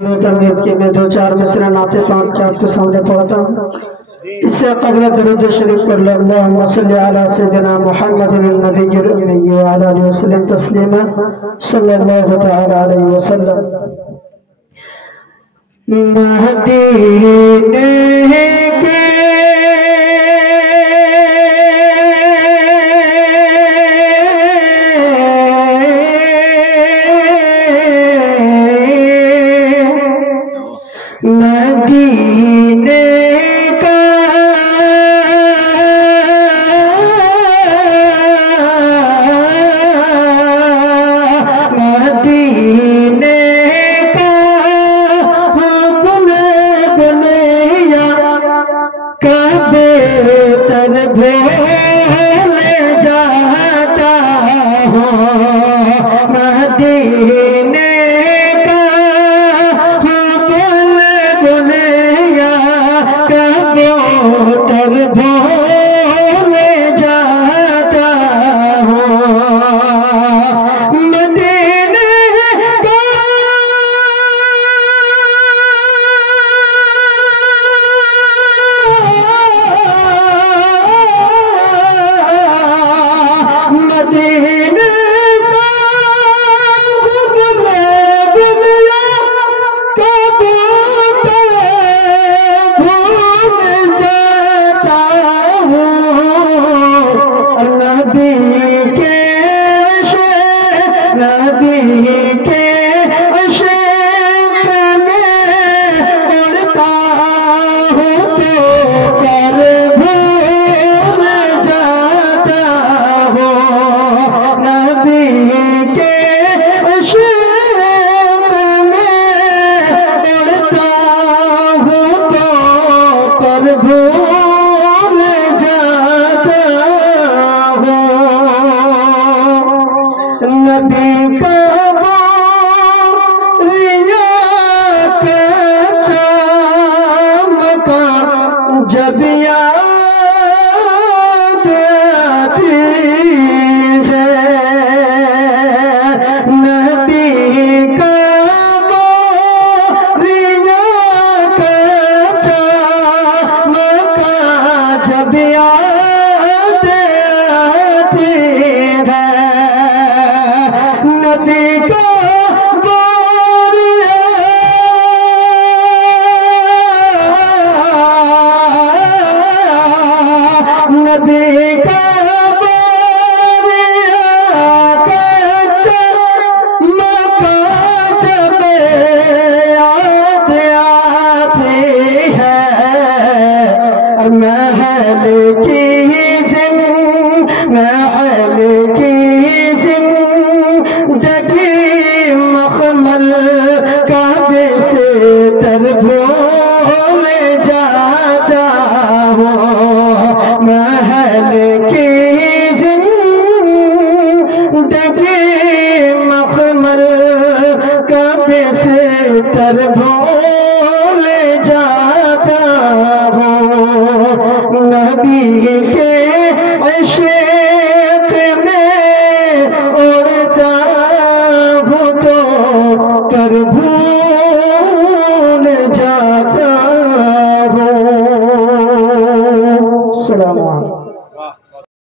امید کی میں دو چار مصرع نعت پاک کے آپ کے سامنے پڑھتا ہوں۔ اس سے قبل درود شریف پر اللہم صلی علی سیدنا محمد النبی الامی وعلی آلہ وسلم تسلیما صلی اللہ تعالی علیہ وسلم۔ مدینے کے مدینے کا مدینے کا بلیا کب تر بھول جاتا ہوں مدینے تر بھول جاتا ہوں مدینے کا مدینے نبی کے عشق میں اڑتا ہوں تو پر بھول جاتا ہوں نبی کے عشق میں اڑتا ہوں تو پر بھول جاتا ہوں نبی کا جب یاد آتی ہے نبی کا ریا کا چمکا جب یاد آتی ہے نبی کا نبی کا چمکا جب یاد آتی ہے محل کی زندگی مخمل کعبے سے تر بھول جاتا ہوں محل کی زندگی مخمل کعبے سے تر بھول